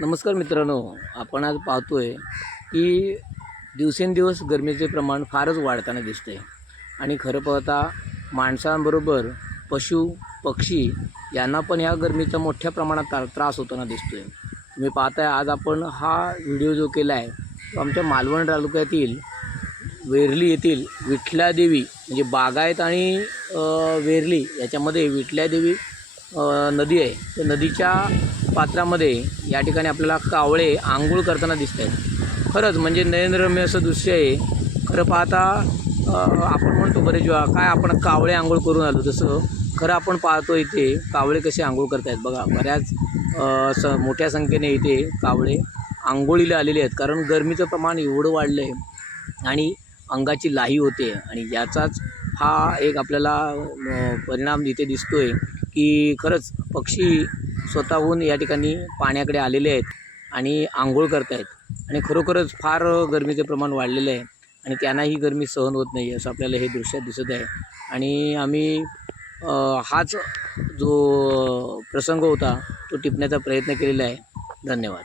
नमस्कार मित्रांनो आपण आज पाहतोय की दिवसेंदिवस गरमीचे प्रमाण फारच वाढताना दिसते आणि खरं पाहता माणसांबरोबर पशु पक्षी यांना पण या गरमीचा मोठ्या प्रमाणात त्रास होताना दिसतो आहे तुम्ही पाहताय आज आपण हा व्हिडिओ जो केला आहे तो आमच्या मालवण तालुक्यातील वेरली येथील विठलादेवी म्हणजे बागायत आणि वेरली याच्यामध्ये विठल्यादेवी नदी आहे. त्या नदीच्या पात्रामध्ये या ठिकाणी आपल्याला कावळे आंघोळ करताना दिसत आहेत. खरंच म्हणजे नयनरम्य असं दृश्य आहे. खरं पाहता आपण म्हणतो बरेच वेळा काय आपण कावळे आंघोळ करून आलो तसं खरं आपण पाहतो इथे कावळे कसे आंघोळ करतायत. बघा बऱ्याच स मोठ्या संख्येने इथे कावळे आंघोळीला आलेले आहेत. कारण गरमीचं प्रमाण एवढं वाढलं आहे आणि अंगाची लाही होते आणि याचाच हा एक आपल्याला परिणाम इथे आहे की खरंच पक्षी स्वतःहून या ठिकाणी पाण्याकडे आलेले आहेत आणि आंघोळ करत आहेत आणि खरोखरच फार गरमीचे प्रमाण वाढलेलं आहे आणि त्यांना ही गरमी सहन होत नाही असं आपल्याला हे दृश्यात दिसत आहे. आणि आम्ही हाच जो प्रसंग होता तो टिपण्याचा प्रयत्न केलेला आहे. धन्यवाद.